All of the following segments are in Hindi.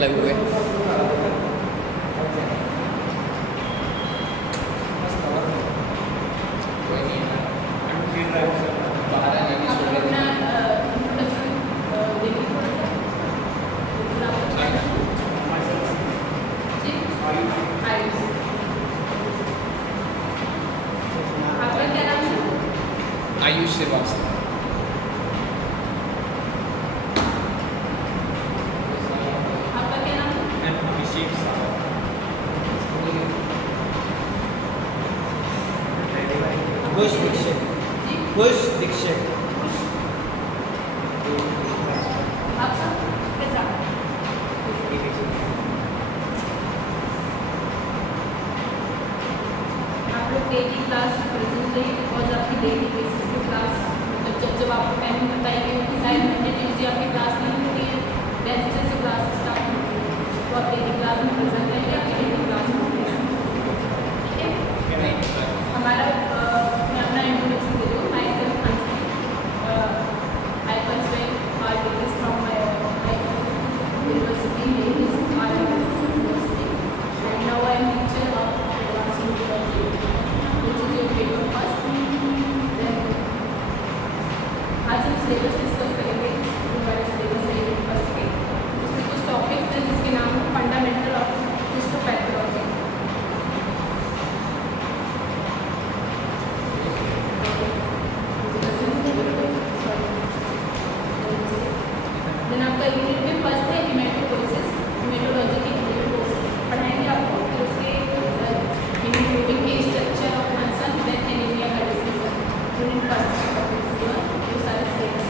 लगे हुए आयुष श्रीवास्तव। खुश दीक्षित। खुश दीक्षित। आप लोग डेली क्लास में प्रेजेंट रहिए और आपकी डेली बेसिस पे क्लास मतलब जब आपको टाइमिंग बताइए कि शायद मंडे ट्यूजडे आपकी क्लास नहीं होती है, जैसे जैसे क्लास स्टार्ट होती है तो आप डेली क्लास में प्रेजेंट रहिए, आपकी डेली क्लास में होती है। ठीक है, हमारा मैं अपना इंट्रोडक्शन दे दूँ। Myself I pursued our degrees from my university university and now I am teacher of advanced university which is your paper first. Then आज हम सिलेबस डिस्कस करेंगे। हमारे सिलेबस है यूनिट फर्स्ट के, उसमें कुछ टॉपिक्स हैं जिसके नाम है फंडामेंटल ऑफ हिस्टोपैथोलॉजी। देन आपका यूनिट में फर्स्ट है हेमेटोपोइसिस। हेमेटोलॉजी के हेमेटोपोइसिस पढ़ाएंगे आपको, फिर उसके हीमोग्लोबिन के structure of function, then anaemia का डिस्कशन। यूनिट फर्स्ट ये सारे सिलेबस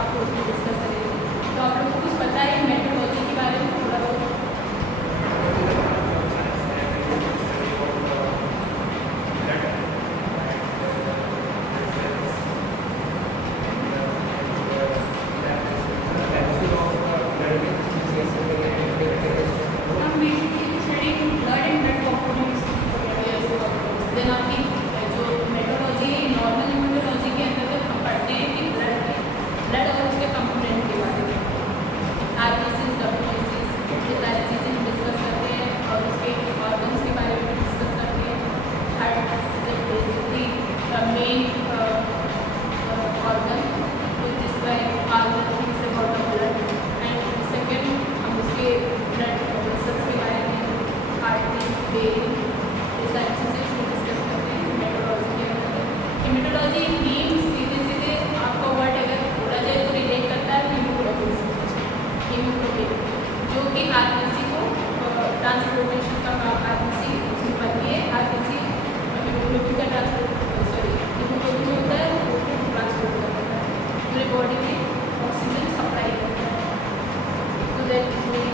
आपको उसमें डिस्कस करेंगे। तो आप लोगों को कुछ पता है हेमेटोलॉजी के बारे में थोड़ा बहुत? देन आपकी जो हेमेटोलॉजी नॉर्मल हेमेटोलॉजी के अंतर्गत हम पढ़ते हैं कि ब्लड और उसके कंपोनेंट के बारे में, आरबीसीज, डब्ल्यूबीसीज, ये सारी चीज़ें हम डिस्कस करते हैं और उसके ऑर्गन्स के बारे में डिस्कस करते हैं। हार्ट बेसिकली मेन ऑर्गन तो describe organ things about the blood, and second हम उसके ब्लड वेसल्स के बारे में, हार्ट में वेन, ये सारी चीज़ें डिस्कस करते हैं हेमेटोलॉजी के अंदर। हेमेटोलॉजी मीन्स सीधे सीधे आपका वर्ड अगर बोला जाए तो रिलेट करता है हीमोग्लोबिन से। हीमोग्लोबिन जो कि आरबीसी को ट्रांसपोर्टेशन का काम, आरबीसी उसमें बनती है, आरबीसी हीमोग्लोबिन का हीमोग्लोबिन होता है वो ट्रांसपोर्ट करता है, पूरे बॉडी में ऑक्सीजन सप्लाई करता है। तो दैट इसमें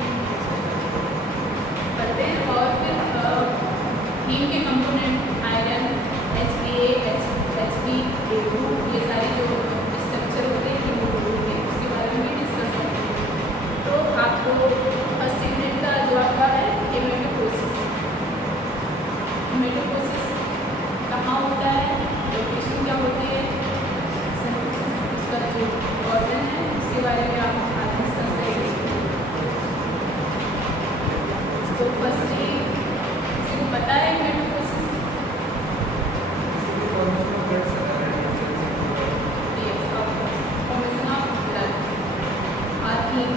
करते हैं। और फिर हीम के कंपोनेंट आयरन, HPA, HbA2, ये सारे जो स्ट्रक्चर होते हैं हीमोग्लोबिन के, उसके बारे में डिस्कस करते हैं। तो आपको फर्स्ट यूनिट का जो आपका है हेमेटोपोइसिस। हेमेटोपोइसिस कहाँ होता है, लोकेशन क्या होती है, उसका जो ऑर्गन है उसके बारे में आप आज डिस्कस करेंगे। तो फर्स्टली किसी को पता है haematopoiesis? Formation of blood arching.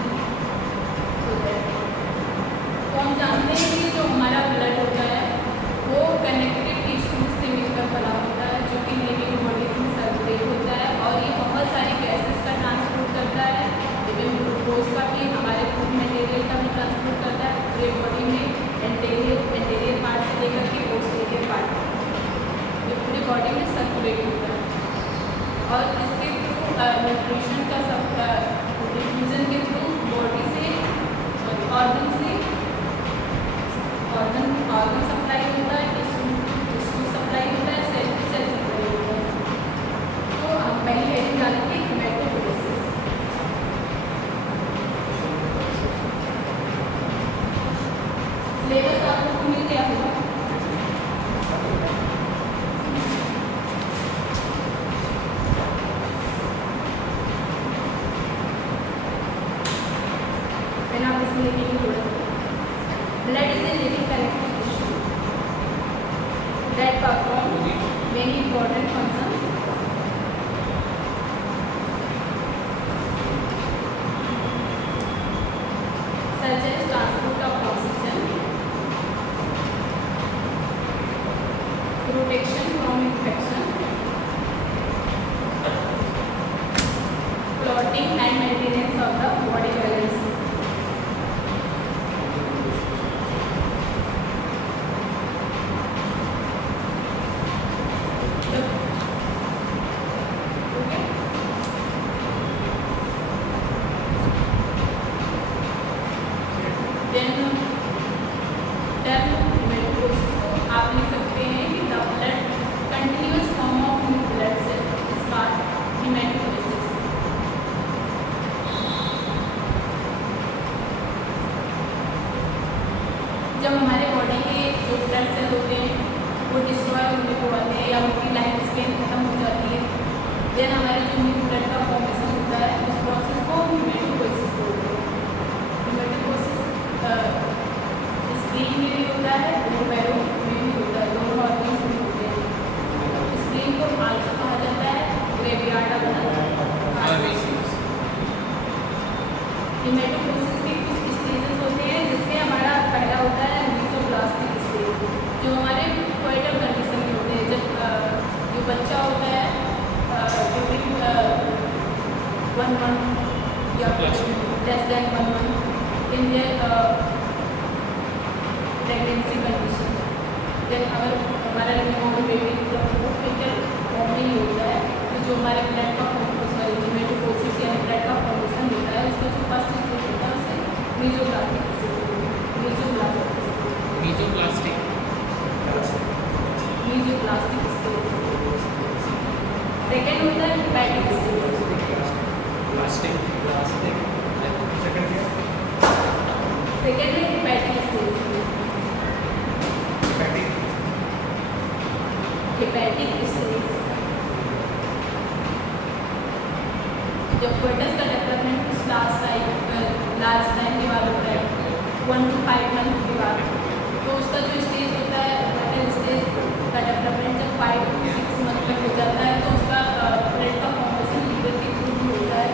तो हम जानते हैं कि जो हमारा ब्लड होता है वो कनेक्टेड टिश्यूज से मिलकर बना होता है, जो कि लिविंग बॉडीज में सर्कुलेट होता है और ये बहुत सारी गैसेस का ट्रांसपोर्ट करता है, इवन ग्लूकोज का भी, हमारे फूड मटेरियल का भी ट्रांसपोर्ट करता है पूरे बॉडी में, एंटीरियर पार्ट से लेकर के पोस्टीरियर पार्ट ये पूरी बॉडी में सर्कुलेट होता है। और इसके थ्रू न्यूट्रिशन का सब डिफ्यूजन के थ्रू बॉडी से ऑर्गन सप्लाई होता है, टिश्यू सप्लाई होता है, सेल टू सेल सप्लाई होता है। तो हम पहले हेडिंग डालेंगे हेमेटोपोइसिस। सिलेबस आप लोगों को मिल गया होगा। आप इसमें that perform many important functions such as transport of oxygen, protection from infection, clotting and maintenance of the body balance. आप लिख सकते हैं कि the blood continuous form of new blood cell is called haematopoiesis. जब हमारे बॉडी के जो ब्लड सेल होते हैं वो डिस्ट्रॉय होने को आते हैं या उनकी लाइफ स्पेन खत्म हो जाती है, देन हमारे जो न्यू ब्लड का फॉर्मेशन होता है उस प्रोसेस को हेमेटोपोइसिस बोलते हैं। हेमेटोपोइसिस स्प्लीन में भी होता है और पैरों में भी होता है, दोनों ऑर्गन्स में होते हैं। स्प्लीन को आल्सो कहा जाता है ग्रेवयार्ड ऑफ द हार्ट। हेमेटोपोइसिस के कुछ स्टेजेस होते हैं जिसमें हमारा पहला होता है मीसोब्लास्टिक स्टेज, जो हमारे कोएटल कंडीशन में होते हैं। जब जो बच्चा होता है ड्यूरिंग 1 month या less than 1 month in their pregnancy condition, then अगर हमारा न्यूबॉर्न बेबी वो फिटर फॉर्म में ही होता है, तो जो हमारे ब्लड का हेमेटोपोइसिस यानी ब्लड का फॉर्मेशन होता है उसका जो फर्स्ट स्टेज होता है उसे मीसोब्लास्टिक स्टेज स्टेज। सेकेंड होता है हेपेटिक स्टेज। सेकेंड है हेपेटिक स्टेज। हेपेटिक स्टेज जब फर्टस का डेवलपमेंट कुछ लास्ट टाइम के बाद होता है 1 to 5 month के बाद, तो उसका जो स्टेज होता है फर्टल स्टेज का डेवलपमेंट जब 5 to 6 month तक हो जाता है, तो उसका ब्लड का फॉर्मेशन लीवर के थ्रू भी होता है।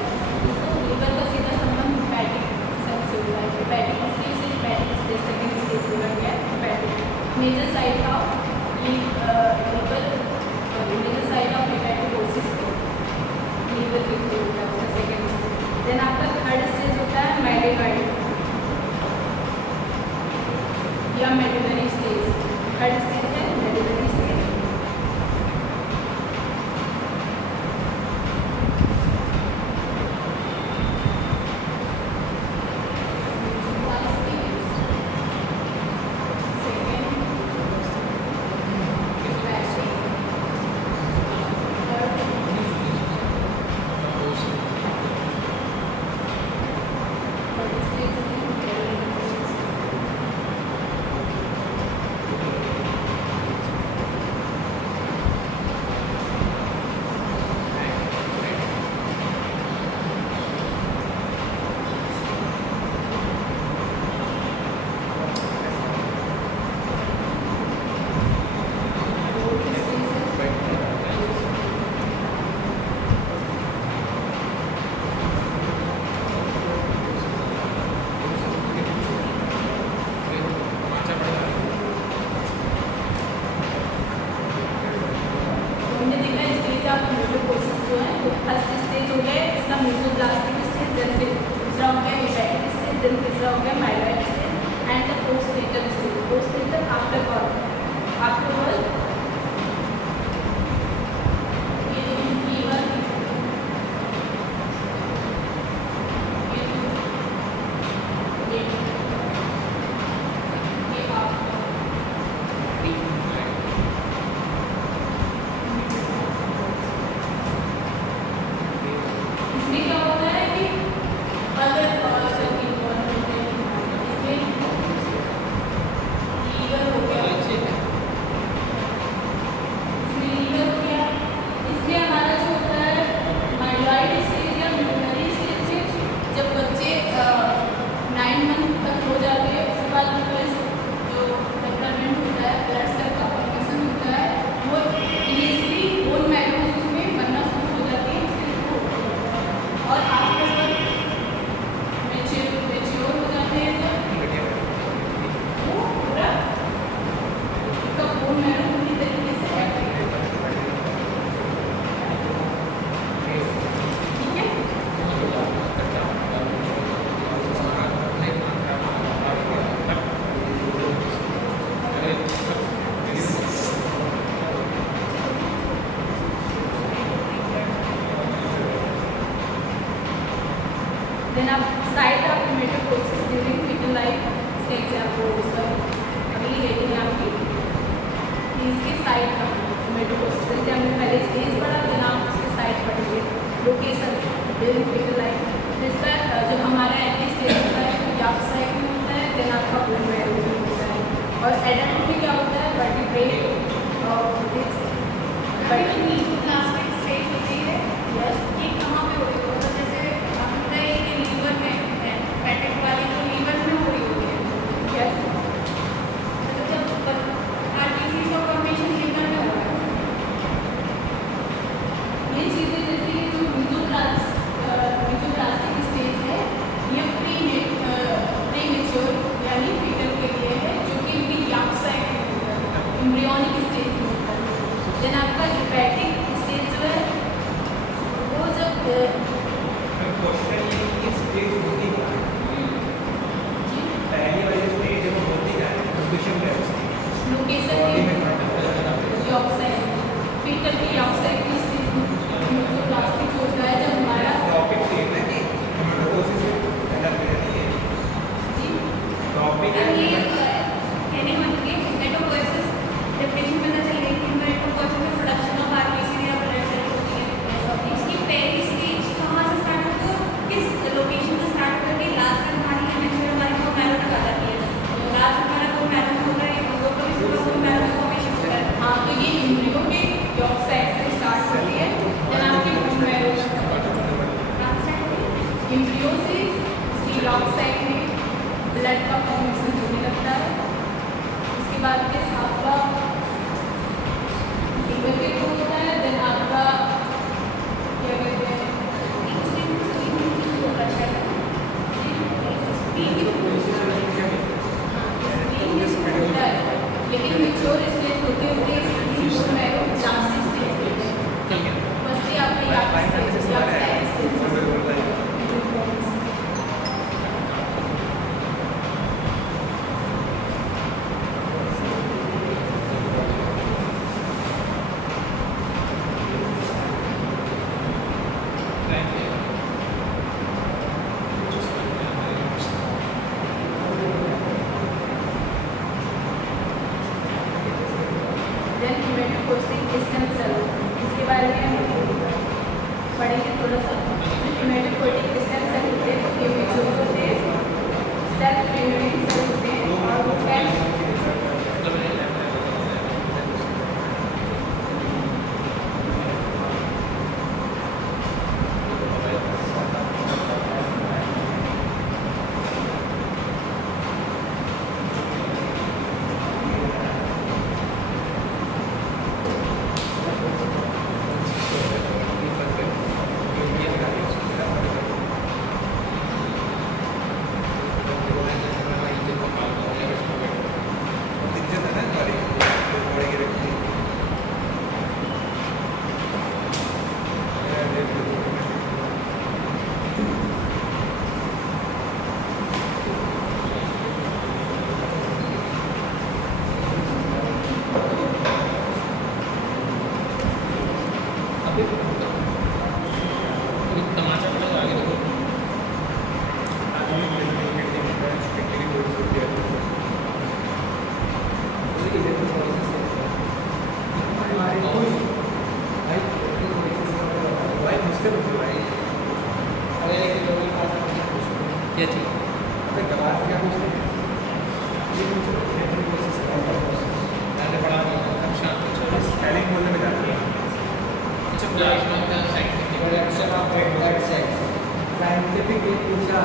उसको लीवर का सीधा संबंध हेपेटिक सेल से होता है। हेपेटिक स्टेज से हेपेटिक स्टेज सेकेंड स्टेज बोला गया hepatic. Major side of major side of hepatopoiesis liver के थ्रू होता है उसका सेकेंड स्टेज। देन आपका थर्ड स्टेज होता है माइलिनॉइड या मेडुलरी स्टेज। थर्ड स्टेज है मेडुलरी स्टेज। जो डेवलपमेंट होता है ब्लड सेल का फॉर्मेशन होता है ये कहने होंगे मेटावर्सेस डेफिनेशन पता चल गई कि मेटावर्स में प्रोडक्शन ऑफ आरबीसी या ब्लड सेल होती है। इसकी पहली स्टेज कहाँ से स्टार्ट होती है और किस लोकेशन से स्टार्ट करके लास्ट में हमारी इमेज हमारी को मैरो तक आ जाती है। लास्ट हमारा को मैरो हो रहा है वो कभी सुबह को मैरो फॉर्मेशन हो रहा है। हाँ, तो ये एम्ब्रियो के यॉर्क साइड से स्टार्ट होती है, देन आपके बोन मैरो एम्ब्रियो से इसकी यॉर्क साइड में ब्लड का फॉर्मेशन होने लगता है। उसके बाद फिर आपका लीवर के थ्रू होता है, देन आपका क्या कहते हैं लेकिन मेच्योर स्टेज होते होते इसकी मैरो लास्ट स्टेज पे है। फर्स्टली आपने देन हेमेटोपोस्टिक स्टेम सेल, इसके बारे में हम पढ़ेंगे थोड़ा सा। हेमेटोपोस्टिक स्टेम सेल होते हैं ये मेच्योर होते हैं, सेल्फ रिन्यूइंग सेल होते हैं और वो तमाचा पड़ा आगे देखो। क्या चीज़? मैंने पढ़ा नहीं। अच्छा अच्छा प्लाज्मा का scientific production of red blood cells scientific पूछा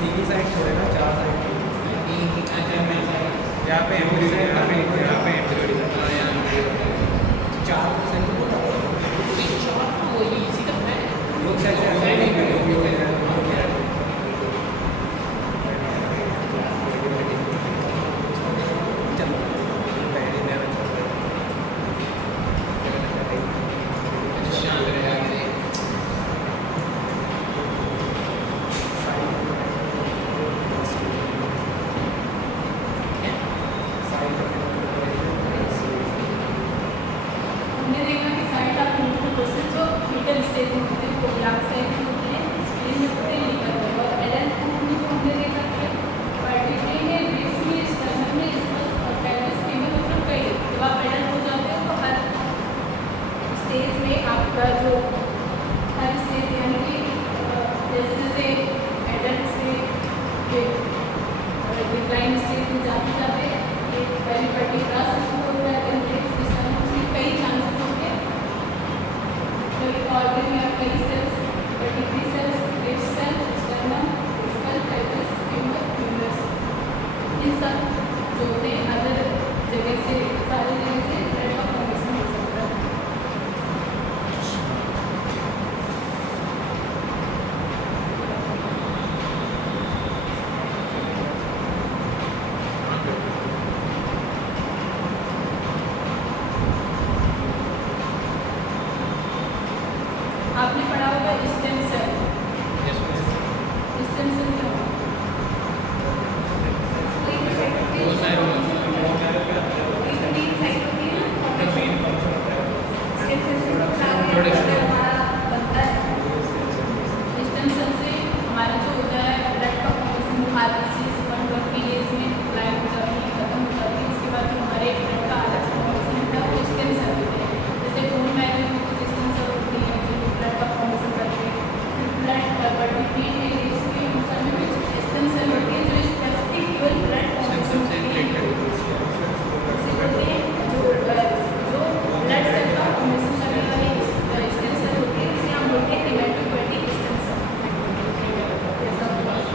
तीन साइड छोड़ेगा, चार साइड यहाँ पे चार परसेंट होता है लोग सब जो होते हैं अदर जगह से सारी जगह से ब्लड का फॉर्मेशन हो सकता है। आपने पढ़ा होगा स्टेम सेल। स्टेम सेल क्या होता है? कोई भी साइट होती है, वो साइड में कोई तो मेन साइट होती है ना, फॉर्मेशन स्टेम सेल से थोड़े हमारा बनता है। स्टेम सेल से हमारा जो होता है ब्लड का फॉर्मेशन आरबीसीज 120 डेज में लाइन हो जाती है, खत्म हो जाती है। इसके बाद जो हमारे ब्लड का अलग फॉर्मेशन होता है वो स्टेम सेल होते हैं। जैसे खून में भी कुछ स्टेम सेल होती है जो ब्लड का फॉर्मेशन करते हैं। ब्लड बल्टी इसके अनुसार में कुछ स्टेम सेल होती है जो स्पेसिफिक केवल ब्लड फॉर्मेशन से के लिए रिलेटेड से होते हैं। जो ब्लड सेल का फॉर्मेशन करने वाली स्टेम सेल होती है उसे हम बोलते हैं हेमाटोपोएटिक स्टेम सेल। ऐसा होता है।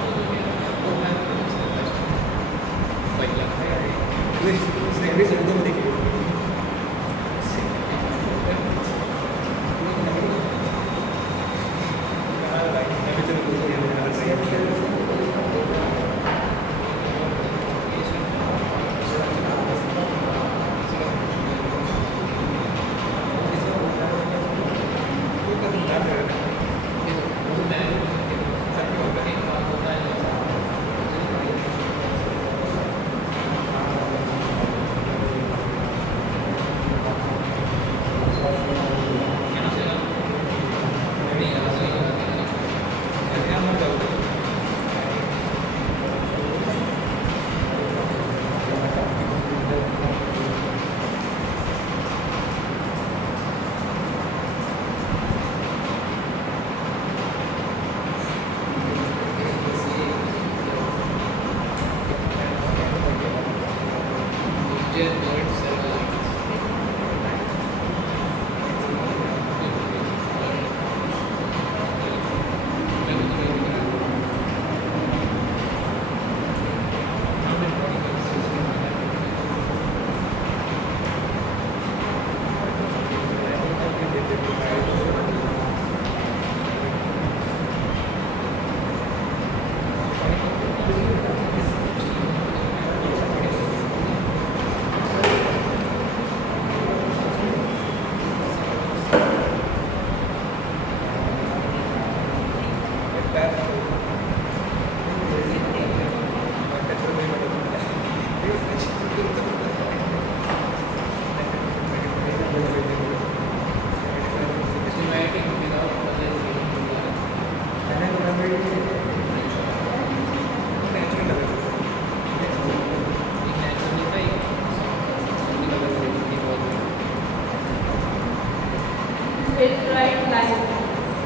Right line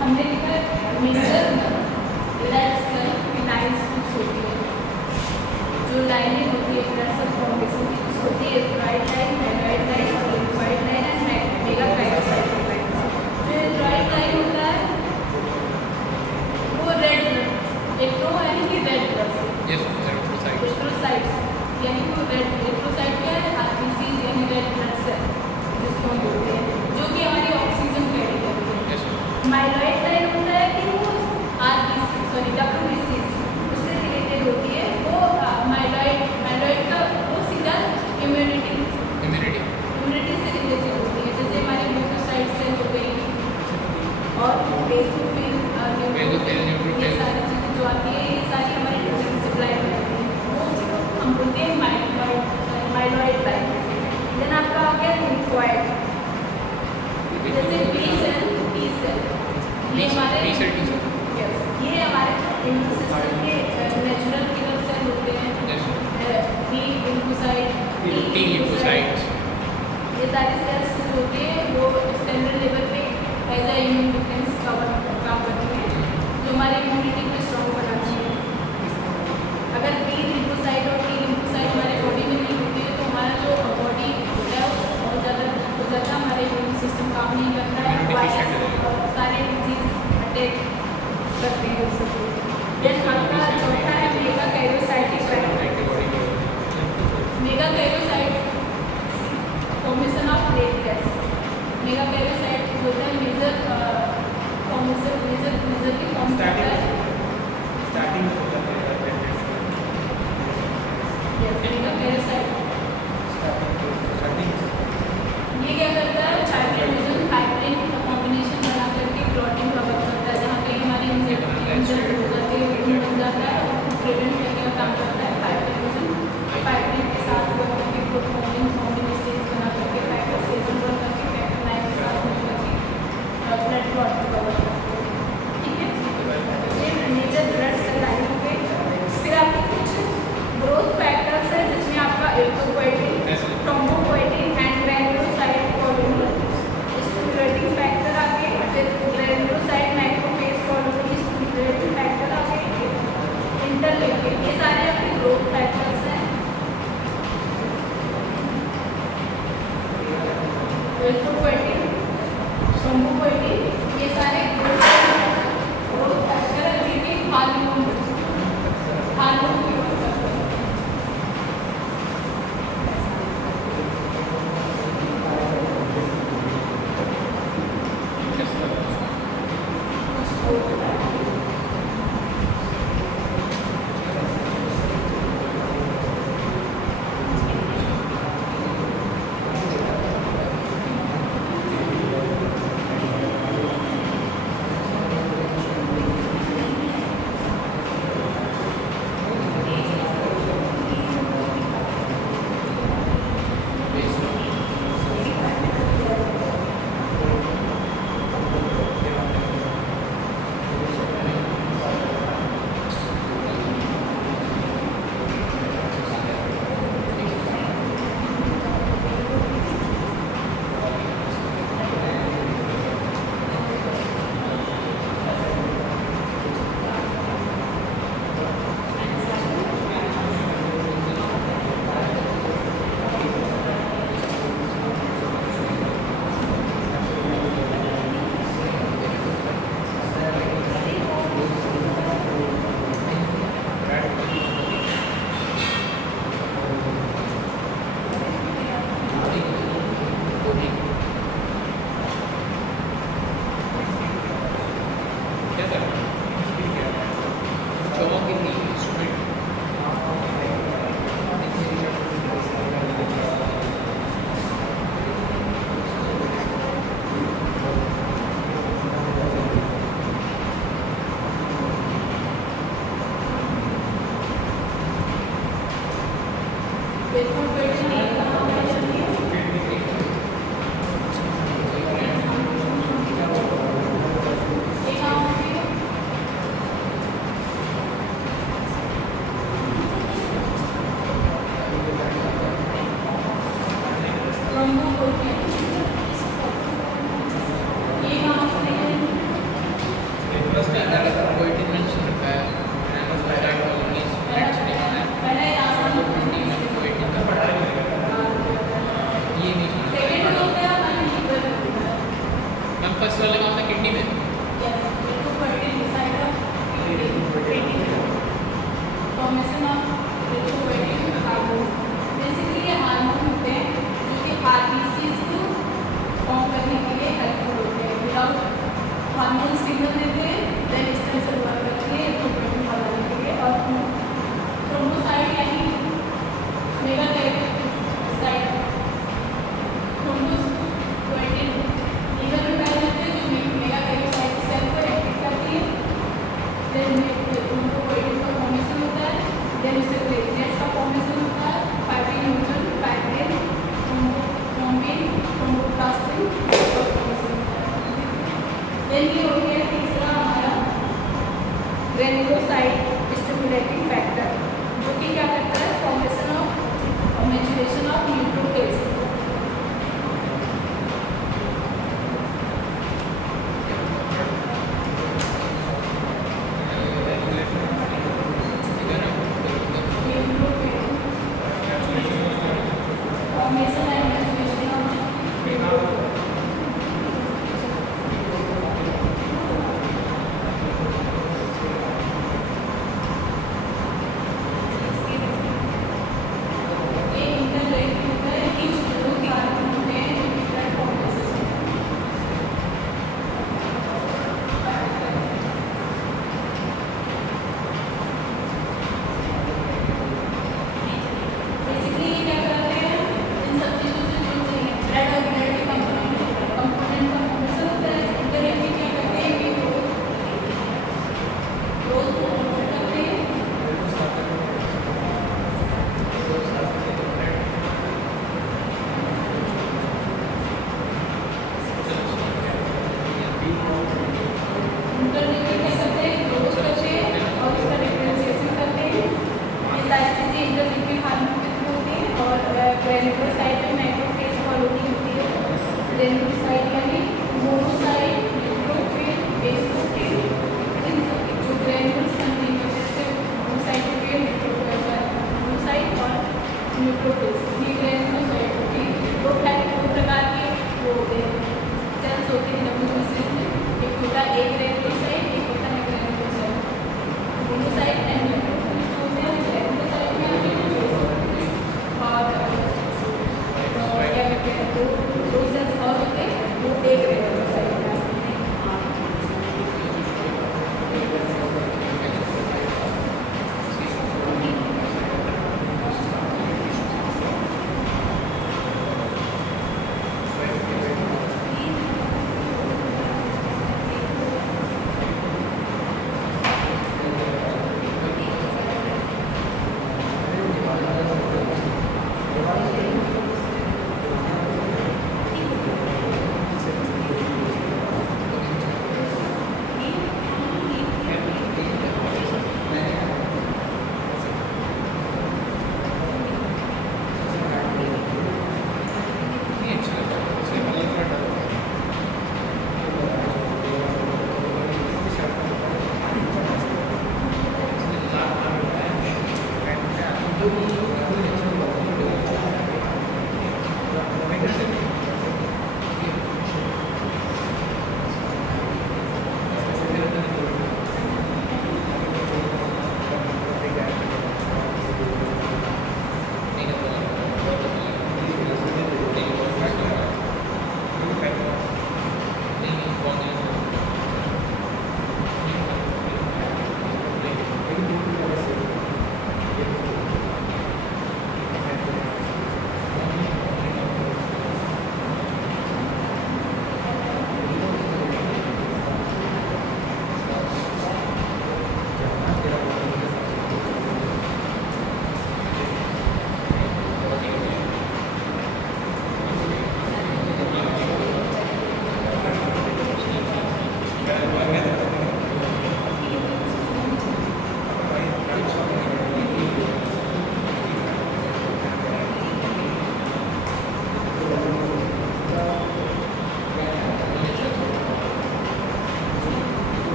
हमने लिखा है मेजर ब्लड सेल की लाइंस कुछ होती है, जो लाइनें होती है ब्लड सेल फॉर्मेशन की कुछ होती है राइट लाइन, राइट लाइन और लिम्फोइड लाइन एंड मेगाकाइरोसाइटिक लाइन। जो राइट लाइन होता है वो रेड ब्लड एक्ट्रो यानी कि रेड ब्लड एरिथ्रोसाइट्स यानी कि रेड एरिथ्रोसाइट क्या है आरबीसीज यानी रेड ब्लड सेल जिसको हम बोलते हैं, जो कि हमारी ऑक्सीजन कैरी करती है। माइलॉइड लाइन होता है कि वो आरबीसी सॉरी डब्ल्यूबीसी उससे रिलेटेड होती है। वो माइलॉइड का वो सीधा इम्यूनिटी से रिलेटेड होती है। जैसे हमारी ल्यूकोसाइट सेल हो गई और बेसोफिल ये सारी चीज़ें जो आती है ये सारी हमारी न्यूट्रिएंट सप्लाई में रहती है, वो हम बोलते हैं माइलॉइड लाइन। देन आपका आ गया लिम्फोइड, जैसे बी सेल टी सेल, ये हमारे ये हमारे इम्यून सिस्टम के नेचुरल किलर सेल होते हैं। बी लिम्फोसाइट, टी लिम्फोसाइट, ये सारी सेल्स जो होती है वो सेलुलर लेवल पे एज ए इम्यून डिफेंस काम करती है, जो हमारी इम्यूनिटी को स्ट्रॉन्ग बनाती है। अगर बी लिम्फोसाइट और टी लिम्फोसाइट हमारे बॉडी में नहीं होती है तो हमारा जो बॉडी होता है वो बहुत ज़्यादा हो जाता है, हमारे इम्यून सिस्टम काम नहीं करता है, वायरस और सारे डिजीज अटैक करते हैं उसको। देन आपका चौथा है मेगाकाइरोसाइटिक लाइन। प्रिवेंट करने का काम करता है फाइब्रिन के साथ वो अपने फॉर्मिंग स्टेज बना करके फैक्टर 7 वर्क करके फैक्टर 9 के साथ मिल करके ब्लड क्लॉट को कवर करते हैं, ठीक है। ये मेजर ब्लड सेल लाइन हो गई। फिर आपके कुछ ग्रोथ फैक्टर्स है जिसमें आपका erythropoietin, thrombopoietin and granulocyte colony stimulating factor आ गए, फिर granulocyte macrophage colony stimulating factor आ गए, इंटरलेकिन, ये सारे आपके ग्रोथ फैक्टर्स हैं। एरिथ्रोपोएटिन, थ्रोम्बोपोएटिन, ये सारे ग्रोथ फैक्टर है जो कि हार्मोन की ग्रोथ करते हैं। फर्स्ट वाले का आपने किडनी में बेसिकली ये हार्मोन होते हैं जो कि आरबीसीज को फॉर्म करने के लिए हेल्पफुल होते हैं। विदाउट हार्मोन सिग्नल देते हैं देन इस तरह से वर्क करते हैं प्रोटीन बनाने के लिए। और थ्रोम्बोसाइट यानी मेगाकैरियोसाइट थ्रोम्बोपोएटिन लीवर में पाए जाते हैं जो मेगाकैरियोसाइट सेल को एक्टिव करती है। देन थ्रोम्बोपोएटिन का फॉर्मेशन होता है, देन उससे प्लेटलेट्स का फॉर्मेशन होता है, फाइब्रिनोजन, फैक्टिन, थ्रोम्बिन, थ्रोम्बोप्लास्टिन का फॉर्मेशन होता है। देन ये हो गया तीसरा हमारा दो प्रकार के वो होते हैं सेल्स होते हैं न्यूक्लियस में। एक होता है एक ग्रेनुलोसाइट, एक होता है ग्रेनुलोसाइट। मोनोसाइट एंड ग्रेनुलोसाइट होते हैं। ग्रेनुलोसाइट में आगे और क्या कहते हैं दो सेल्स और होते हैं वो एक ग्रेनुलोसाइट में आते हैं।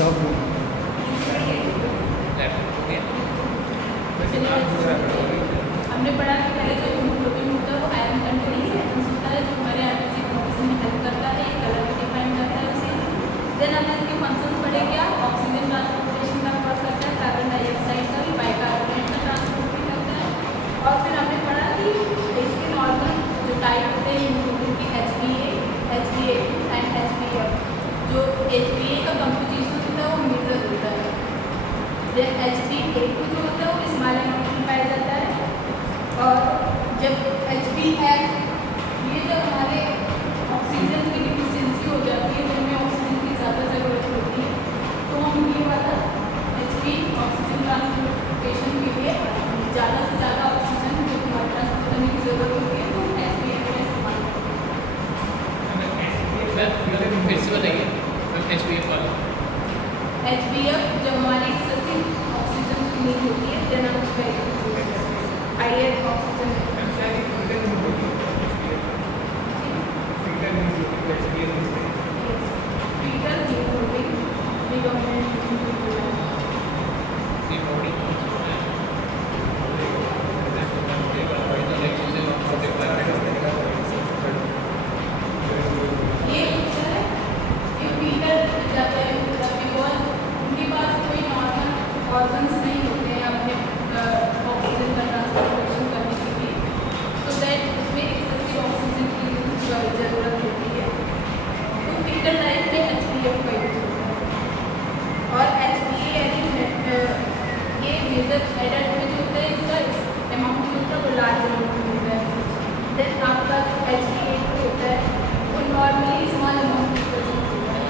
जॉब हमने पढ़ा कि पहले जो हीमोग्लोबिन होता है वो आयरन कंटेनिंग सब्सटेंस होता है जो हमारे आरबीसी ऑक्सीजन में हेल्प करता है, एक कलर भी डिफाइन करता है उसे। देन हमने इसके फंक्शंस पढ़े क्या, ऑक्सीजन ट्रांसपोर्टेशन का वर्क करता है, कार्बन डाइऑक्साइड का भी, बाइकार्बोनेट का ट्रांसपोर्ट भी करता है। और फिर हमने पढ़ा कि इसके नॉर्मल जो टाइप होते हैं हीमोग्लोबिन की HbA, HbA2 एंड HbF। जो HbA का कंपोजिशन होता है वो मेजर होता है। देन HbA2 जो होता है वो स्मॉल अमाउंट में पाया जाता है। और जब HbF ये जब हमारे ऑक्सीजन की डिफिशियंसी हो जाती है, जब हमें ऑक्सीजन की ज़्यादा ज़रूरत होती है, तो हम ये वाला Hb ऑक्सीजन ट्रांसपोर्टेशन के लिए ज़्यादा से ज़्यादा ऑक्सीजन जो हमारे ट्रांसपोर्ट करने की ज़रूरत होती है तो HbF का इस्तेमाल करते हैं। फिर से बताइए HbF वाला। HbF जब हमारी एक्सेसिव ऑक्सीजन की नीड होती है देन हम उस पर हायर ऑक्सीजन फीटल हीमोग्लोबिन ये होता है ये फीटल जाता है बिकॉज उनके पास कोई नॉर्मल ऑर्गन्स नहीं होते हैं अपने ऑक्सीजन का ट्रांसपोर्टेशन करने के लिए, सो दैट उसमें एक्सेसिव ऑक्सीजन की ज़रूरत होती है। तो फीटल टाइप में HbF का यूज होता है। और HbA ये मेजर एडल्ट में जो होता है इसका अमाउंट जो होता है वो लार्ज अमाउंट में होता है। देन आपका जो HbA2 होता है वो नॉर्मली स्मॉल अमाउंट में प्रेजेंट होता है।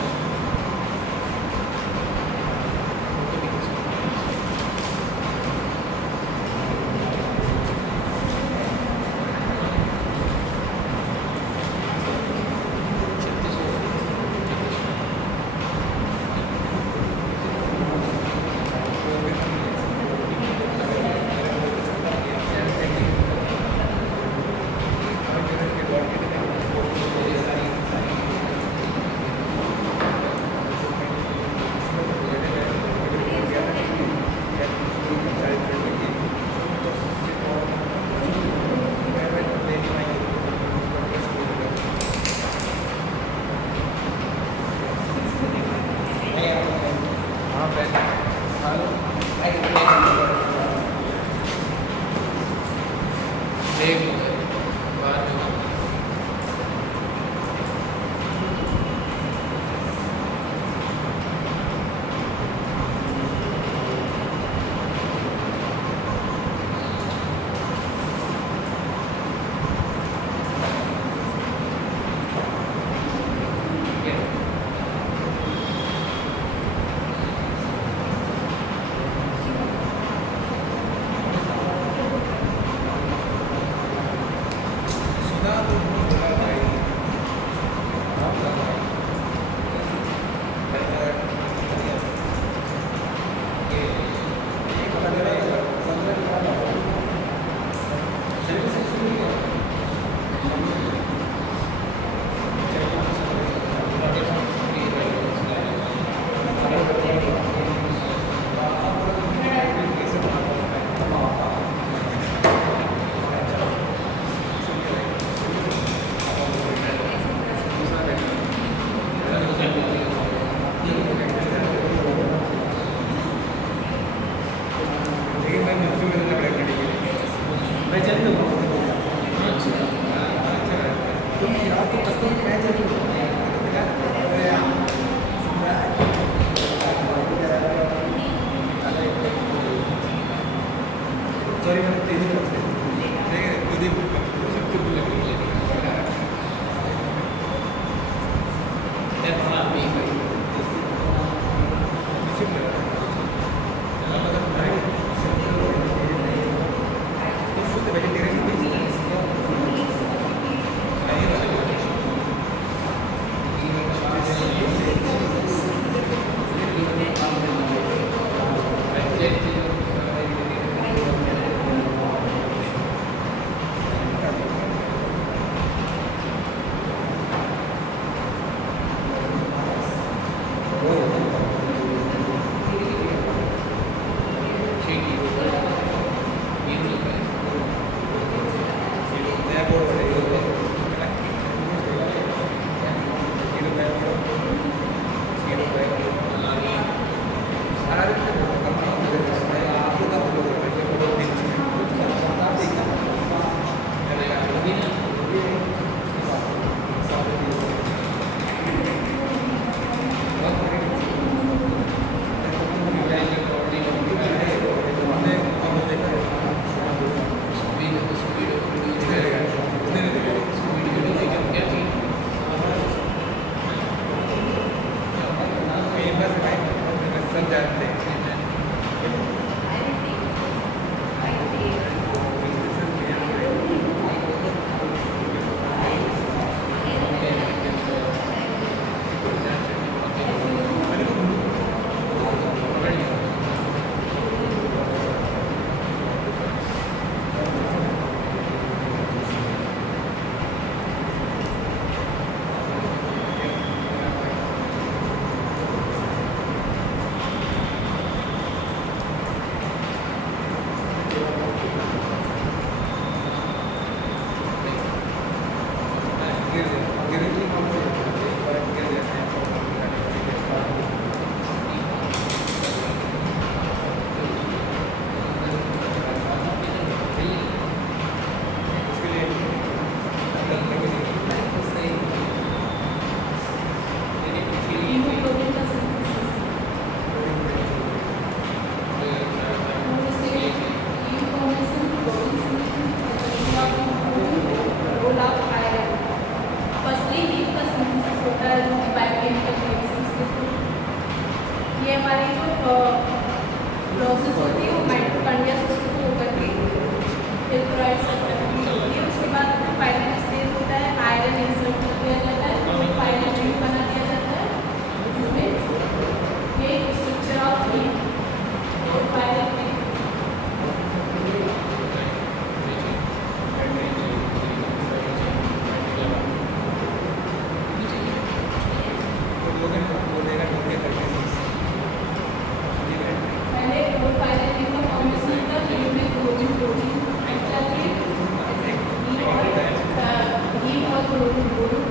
मैं चल लूँ तुम आपको कस्टम मैं चल लूँ सॉरी मैंने तेजी करते ध्यान दें। हीमोग्लोबिन का synthesis information protein role of iron firstly heme का सिंथेसिस होता है जो कि बायोकेमिकल रिएक्शंस के थ्रू ये हमारी जो प्रोसेस होती है वो माइटोकॉन्ड्रिया से शुरू होकर के इलेक्ट्रोलाइट तक होती है। उसके बाद अपना फाइनल स्टेज होता है आयरन इंसर्ट कर दिया जाता है और फाइनल रिंग बना दिया जाता है जिसमें ये स्ट्रक्चर ऑफ हीम और फाइनल रिंग पहले और फाइनल रिंग का फॉर्मेशन होता है हीमोग्लोबिन प्रोटीन एक्चुअली हीम और ग्लोबिन दोनों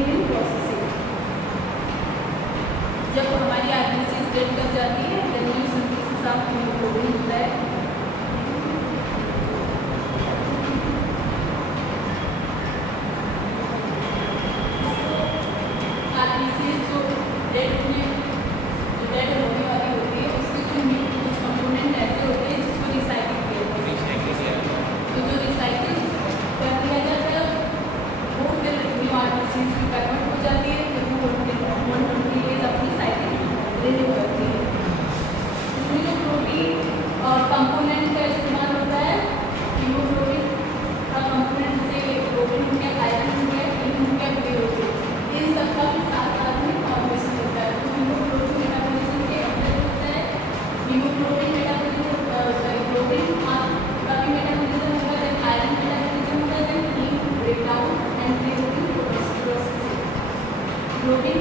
रीडिंग इन प्रोसेसिंग। जब हमारी RBCs डेड कर जाती है then new synthesis of hemoglobin होता है। RBCs जो डेड होने वाली होती है उसके जो कुछ कंपोनेंट ऐसे होते हैं जिसको रिसाइकिल किया जाता है। तो जो रिसाइकिल कर दिया जाता है वो फिर न्यू RBCs में कन्वर्ट हो जाती है, फिर वो 120 डेज अपनी साइकिल रिन्यू करती है। इसमें जो प्रोटीन और कंपोनेंट का इस्तेमाल होता है, हीमोग्लोबिन का कंपोनेंट जैसे प्रोटीन हो गया, आयरन हो गया, हीम हो गया, ग्रे हो गया, इन सब का भी साथ साथ में फॉर्मेशन होता है। तो हीमोग्लोबिन मेटाबॉलिज्म के अंदर होता है, हीमोग्लोबिन मेटाबॉलिज्म प्रोटीन का भी मेटाबॉलिज्म होगा, देन आयरन मेटाबॉलिज्म होगा, then heme breakdown and protein processing. Protein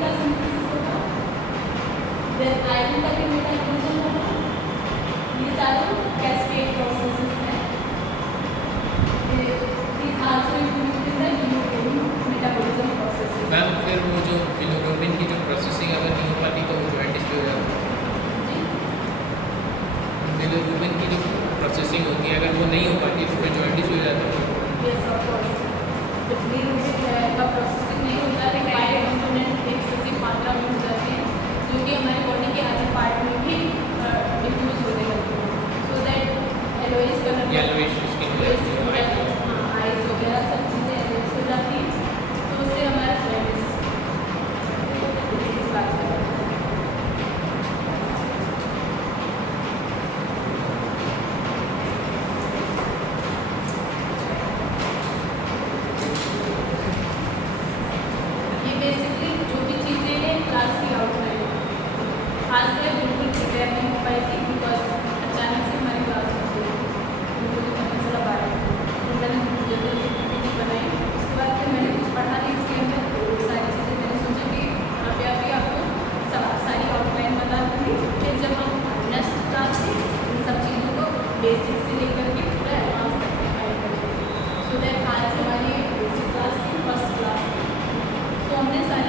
का सिंथेसिस होगा, देन आयरन का भी मेटाबॉलिज्म होगा। ये चारों कैस्केड प्रोसेसेस हैं। These also included in the hemoglobin metabolism processes. Ma'am फिर वो जो हीमोग्लोबिन की जो प्रोसेसिंग अगर नहीं हो पाती तो वो जॉइंटिस भी हो जाती है। हीमोग्लोबिन की जो प्रोसेसिंग होती है अगर वो नहीं हो पाती तो फिर जॉइंटिस भी हो जाती है। Yes, of course. जब हीमोग्लोबिन का प्रोसेसिंग नहीं होता है तो बायो कंपोनेंट एक्सेसिव मात्रा में हो जाते हैं जो कि हमारे बॉडी के आधे पार्ट में भी डिफ्यूज होने लगते हैं। So that yellowish colour yellowish skin हो जाती है, eyes हो जाती है। आइज वगैरह सब चीज़ें येलोइश हो जाती हैं, तो उससे हमारा जॉइंटिस डिजीज बात करते हैं। ये बेसिकली जो भी चीज़ें हैं क्लास की आउटलाइन आज मैं बिल्कुल प्रिपेयर नहीं हो पाई थी बिकॉज अचानक से हमारी क्लास में थी, मुझे पता चला बाहर मैंने जल्दी PPT बनाई। उसके बाद फिर मैंने कुछ पढ़ा नहीं उसके अंदर, तो सारी चीज़ें मैंने सोचा कि अभी आपको सारी आउटलाइन बता दूँगी, फिर जब हम नेक्स्ट क्लास में इन सब चीज़ों को बेसिक से लेकर के पूरा एडवांस तक डिफाइन करेंगे। सो दैट आज हमारी बेसिक क्लास की फर्स्ट क्लास थी, तो हमने सारी